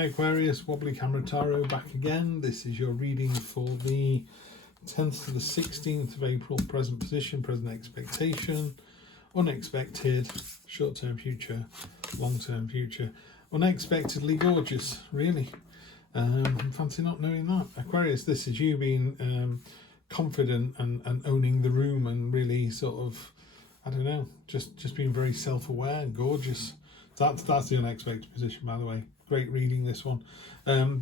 Hi Aquarius, Wobbly Camera Tarot back again. This is your reading for the 10th to the 16th of April. Present position, present expectation, unexpected, short-term future, long-term future. Unexpectedly gorgeous, really. Fancy not knowing that. Aquarius, this is you being confident and owning the room and really sort of, I don't know, just being very self-aware and gorgeous. That's the unexpected position, by the way. Great reading, this one.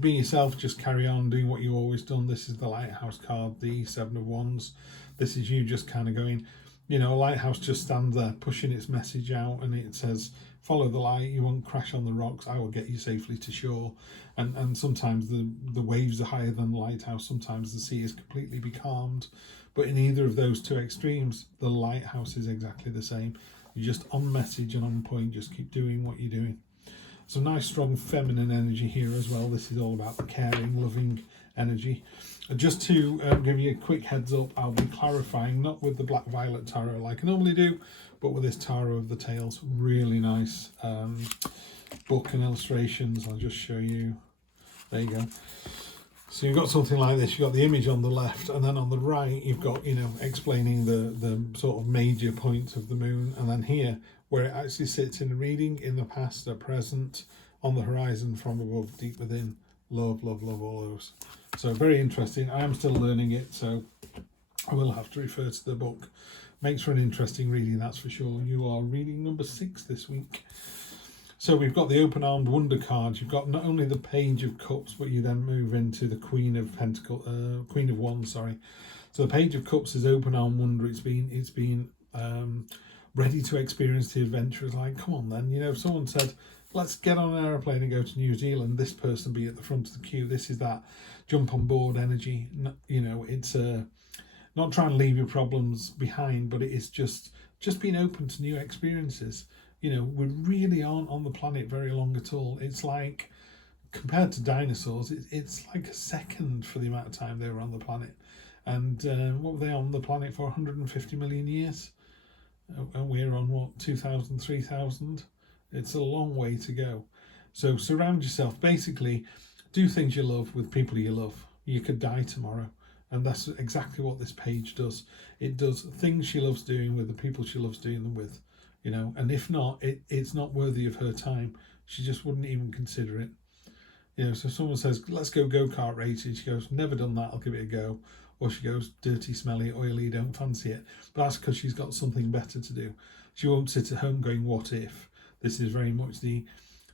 Be yourself, just carry on doing what you've always done. This is the Lighthouse card, the Seven of Wands. This is you just kind of going, you know, a lighthouse just stands there pushing its message out, and it says, follow the light, you won't crash on the rocks, I will get you safely to shore. And sometimes the waves are higher than the lighthouse, sometimes the sea is completely becalmed. But in either of those two extremes, the lighthouse is exactly the same. You're just on message and on point, just keep doing what you're doing. Some nice strong feminine energy here as well. This is all about the caring, loving energy. Just to give you a quick heads up, I'll be clarifying, not with the Black Violet Tarot like I normally do, but with this Tarot of the Tails. Really nice book and illustrations. I'll just show you. There you go. So you've got something like this. You've got the image on the left, and then on the right you've got, you know, explaining the sort of major points of the moon, and then here where it actually sits in the reading, in the past, the present, on the horizon, from above, deep within. Love, love, love all those. So very interesting. I am still learning it, so I will have to refer to the book. Makes for an interesting reading, that's for sure. You are reading number 6 this week. So we've got the open-armed wonder cards. You've got not only the Page of Cups, but you then move into the Queen of Wands. Sorry. So the Page of Cups is open-armed wonder. It's been ready to experience the adventure. It's like, come on then. You know, if someone said, let's get on an aeroplane and go to New Zealand, this person be at the front of the queue. This is that jump on board energy. You know, it's not trying to leave your problems behind, but it is just being open to new experiences. You know, we really aren't on the planet very long at all. It's like, compared to dinosaurs, it's like a second for the amount of time they were on the planet. And what were they on the planet for? 150 million years? And we're on, what, 2,000, 3,000? It's a long way to go. So surround yourself. Basically, do things you love with people you love. You could die tomorrow. And that's exactly what this page does. It does things she loves doing with the people she loves doing them with. You know, and if not, it's not worthy of her time. She just wouldn't even consider it. You know, so someone says, let's go go-kart racing. She goes, never done that, I'll give it a go. Or she goes, dirty, smelly, oily, don't fancy it. But that's because she's got something better to do. She won't sit at home going, what if? This is very much the,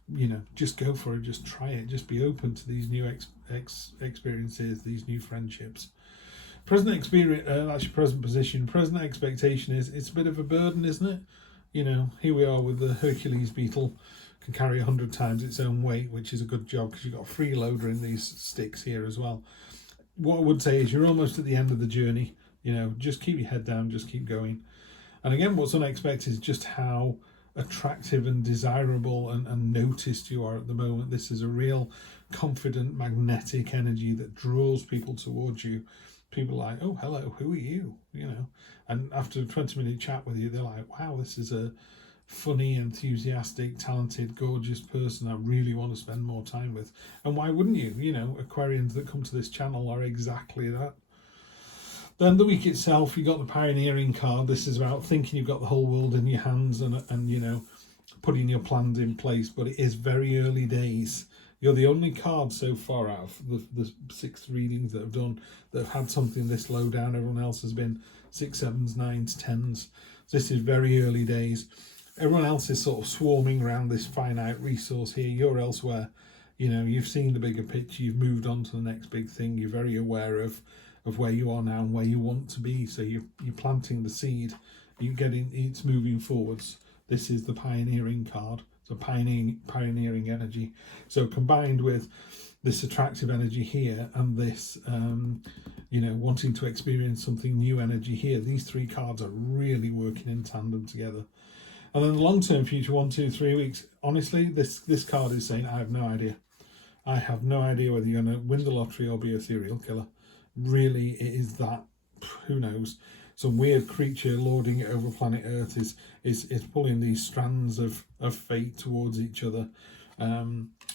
you know, just go for it, just try it, just be open to these new experiences, these new friendships. Present experience, that's your present position. Present expectation is, it's a bit of a burden, isn't it? You know, here we are with the Hercules beetle, can carry 100 times its own weight, which is a good job because you've got a freeloader in these sticks here as well. What I would say is you're almost at the end of the journey. You know, just keep your head down, just keep going. And again, what's unexpected is just how attractive and desirable and noticed you are at the moment. This is a real confident, magnetic energy that draws people towards you. People are like, oh, hello, who are you? You know, and after a 20-minute chat with you, they're like, wow, this is a funny, enthusiastic, talented, gorgeous person I really want to spend more time with. And why wouldn't you? You know, Aquarians that come to this channel are exactly that. Then the week itself, you got the Pioneering card. This is about thinking you've got the whole world in your hands and you know, putting your plans in place, but it is very early days. You're the only card so far out of the 6 readings that I've done that have had something this low down. Everyone else has been 6, 7s, 9s, 10s. So this is very early days. Everyone else is sort of swarming around this finite resource here. You're elsewhere. You know, you've seen the bigger picture. You've moved on to the next big thing. You're very aware of where you are now and where you want to be. So you're planting the seed. It's moving forwards. This is the Pioneering card. So pioneering energy. So combined with this attractive energy here and this, you know, wanting to experience something new energy here, these 3 cards are really working in tandem together. And then the long-term future, 1, 2, 3 weeks. Honestly, this card is saying, I have no idea. I have no idea whether you're going to win the lottery or be a serial killer. Really, it is that. Who knows? Some weird creature lording it over planet Earth is pulling these strands of fate towards each other.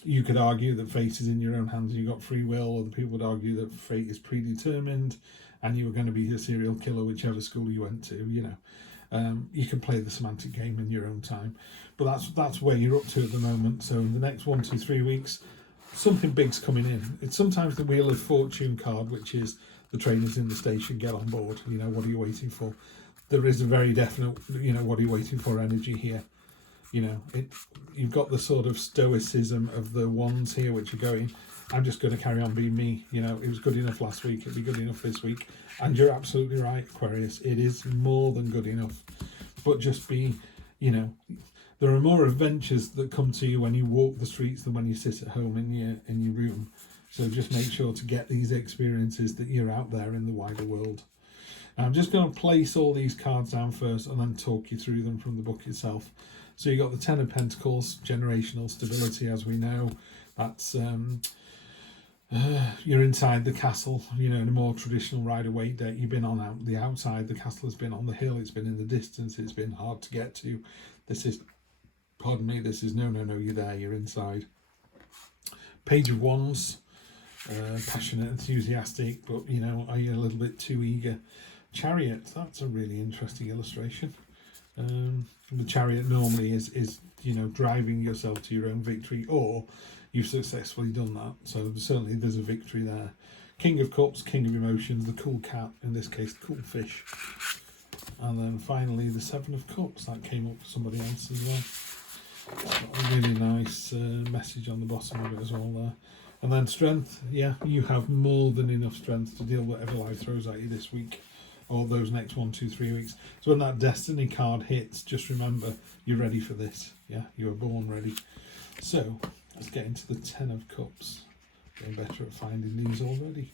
You could argue that fate is in your own hands and you've got free will. Other people would argue that fate is predetermined and you were going to be a serial killer whichever school you went to, you know. You can play the semantic game in your own time. But that's where you're up to at the moment. So in the next 1, 2, 3 weeks, something big's coming in. It's sometimes the Wheel of Fortune card, which is the trainers in the station, get on board. You know, what are you waiting for? There is a very definite, you know, what are you waiting for energy here. You know, you've got the sort of stoicism of the ones here, which are going, I'm just going to carry on being me. You know, it was good enough last week, it'll be good enough this week. And you're absolutely right, Aquarius. It is more than good enough. But just be, you know, there are more adventures that come to you when you walk the streets than when you sit at home in your room. So just make sure to get these experiences that you're out there in the wider world. Now, I'm just going to place all these cards down first and then talk you through them from the book itself. So you got the Ten of Pentacles, generational stability, as we know. That's you're inside the castle, you know, in a more traditional Rider-Waite deck. You've been on out the outside. The castle has been on the hill. It's been in the distance. It's been hard to get to. This is, pardon me, this is no, you're there. You're inside. Page of Wands, passionate, enthusiastic, but, you know, are you a little bit too eager? Chariot, that's a really interesting illustration. The Chariot normally is you know, driving yourself to your own victory, or you've successfully done that. So certainly there's a victory there. King of Cups, King of Emotions, the cool cat, in this case, cool fish. And then finally the Seven of Cups, that came up for somebody else as well. Got a really nice message on the bottom of it as well there. And then strength, yeah, you have more than enough strength to deal with whatever life throws at you this week, or those next 1, 2, 3 weeks. So when that destiny card hits, just remember you're ready for this. Yeah, you were born ready. So let's get into the Ten of Cups. Getting better at finding these already.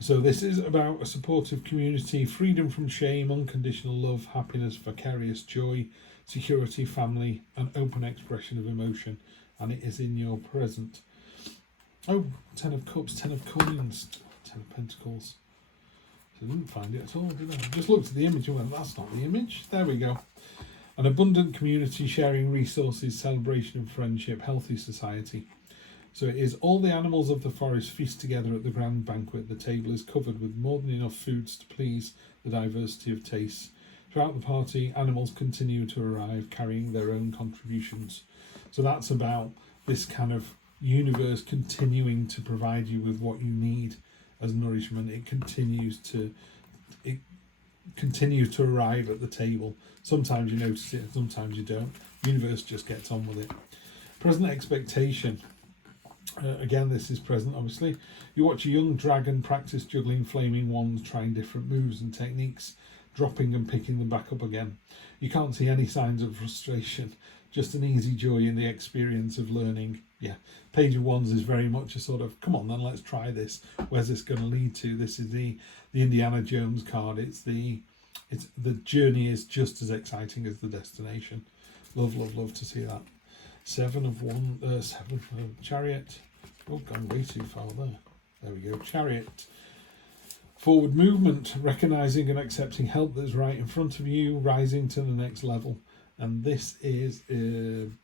So this is about a supportive community, freedom from shame, unconditional love, happiness, vicarious joy, security, family, and open expression of emotion. And it is in your present. Oh, Ten of Cups, Ten of Coins, Ten of Pentacles. So I didn't find it at all, did I? Just looked at the image and went, that's not the image. There we go. An abundant community, sharing resources, celebration of friendship, healthy society. So it is all the animals of the forest feast together at the grand banquet. The table is covered with more than enough foods to please the diversity of tastes. Throughout the party, animals continue to arrive, carrying their own contributions. So that's about this kind of universe continuing to provide you with what you need as nourishment. It continues to arrive at the table. Sometimes you notice it, sometimes you don't. Universe just gets on with it. Present expectation. Again, this is present, obviously. You watch a young dragon practice juggling flaming wands, trying different moves and techniques, dropping and picking them back up again. You can't see any signs of frustration, just an easy joy in the experience of learning. Yeah, Page of Wands is very much a sort of, come on then, let's try this. Where's this going to lead to? This is the Indiana Jones card. It's the journey is just as exciting as the destination. Love to see that. Seven of Chariot. Oh, gone way too far there. There we go. Chariot. Forward movement, recognizing and accepting help that's right in front of you, rising to the next level. And this is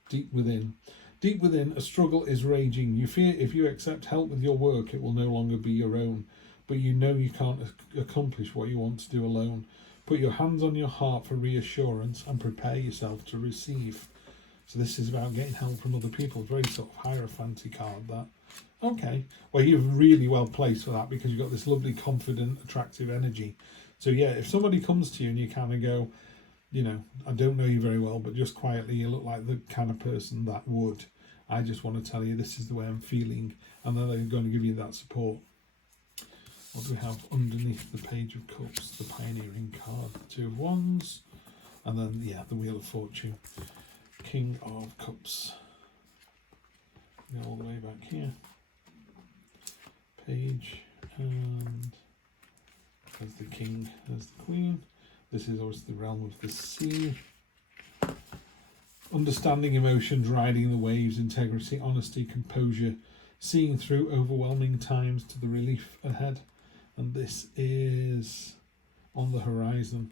deep within. Deep within, a struggle is raging. You fear if you accept help with your work, it will no longer be your own. But you know you can't accomplish what you want to do alone. Put your hands on your heart for reassurance and prepare yourself to receive. So this is about getting help from other people. Very sort of hierophanty card, that. Okay. Well, you're really well placed for that because you've got this lovely, confident, attractive energy. So yeah, if somebody comes to you and you kind of go, you know, I don't know you very well, but just quietly, you look like the kind of person that would. I just want to tell you this is the way I'm feeling, and then they're going to give you that support. What do we have underneath the Page of Cups? The Pioneering card, Two of Wands, and then, yeah, the Wheel of Fortune. King of Cups. Go all the way back here. Page, and there's the King, there's the Queen. This is obviously the realm of the sea. Understanding emotions, riding the waves, integrity, honesty, composure, seeing through overwhelming times to the relief ahead. And this is on the horizon.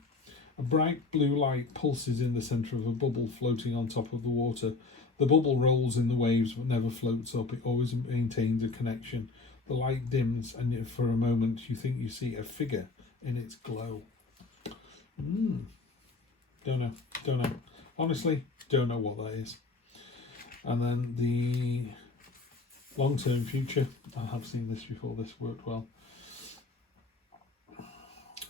A bright blue light pulses in the centre of a bubble floating on top of the water. The bubble rolls in the waves but never floats up. It always maintains a connection. The light dims and for a moment you think you see a figure in its glow. Don't know. Honestly, don't know what that is. And then the long-term future. I have seen this before. This worked well.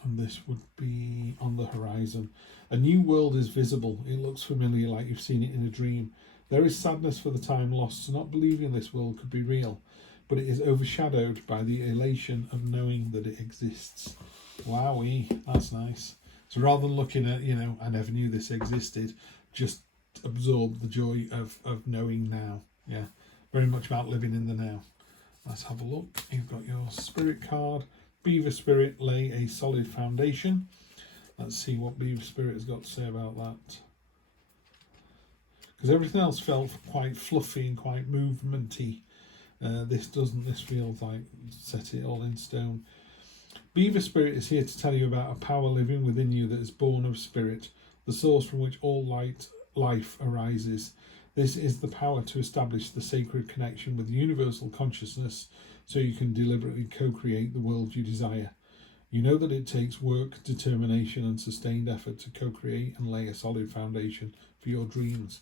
And this would be on the horizon. A new world is visible. It looks familiar, like you've seen it in a dream. There is sadness for the time lost, so not believing this world could be real, but it is overshadowed by the elation of knowing that it exists. Wowee, that's nice. So rather than looking at, I never knew this existed, just absorb the joy of knowing now. Yeah, very much about living in the now. Let's have a look. You've got your spirit card. Beaver Spirit, lay a solid foundation. Let's see what Beaver Spirit has got to say about that. Because everything else felt quite fluffy and quite movementy. This doesn't. This feels like set it all in stone. Beaver Spirit is here to tell you about a power living within you that is born of spirit, the source from which all life arises. This is the power to establish the sacred connection with universal consciousness so you can deliberately co-create the world you desire. You know that it takes work, determination and sustained effort to co-create and lay a solid foundation for your dreams.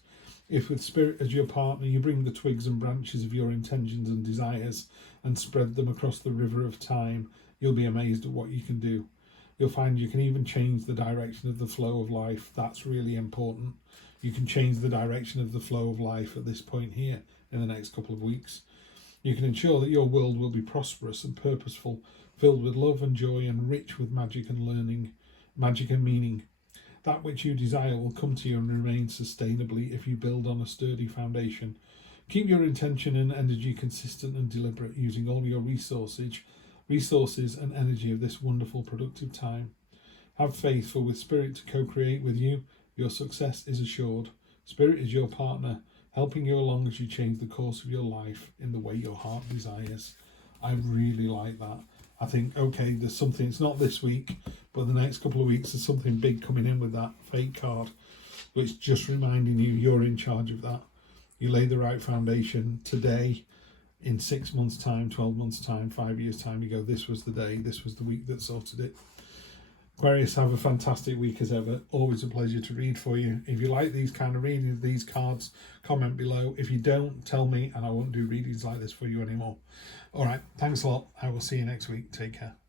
If with spirit as your partner, you bring the twigs and branches of your intentions and desires and spread them across the river of time, you'll be amazed at what you can do. You'll find you can even change the direction of the flow of life. That's really important. You can change the direction of the flow of life at this point here in the next couple of weeks. You can ensure that your world will be prosperous and purposeful, filled with love and joy and rich with magic and learning, magic and meaning. That which you desire will come to you and remain sustainably if you build on a sturdy foundation. Keep your intention and energy consistent and deliberate, using all your resources and energy of this wonderful productive time. Have faith, for with spirit to co-create with you, your success is assured. Spirit is your partner, helping you along as you change the course of your life in the way your heart desires. I really like that. I think, okay, there's something, it's not this week, but the next couple of weeks there's something big coming in with that fate card, which just reminding you you're in charge of that. You lay the right foundation today. In 6 months' time, 12 months' time, 5 years' time, you go, this was the day, this was the week that sorted it. Aquarius, have a fantastic week as ever. Always a pleasure to read for you. If you like these kind of readings, these cards, comment below. If you don't, tell me and I won't do readings like this for you anymore. All right, thanks a lot. I will see you next week. Take care.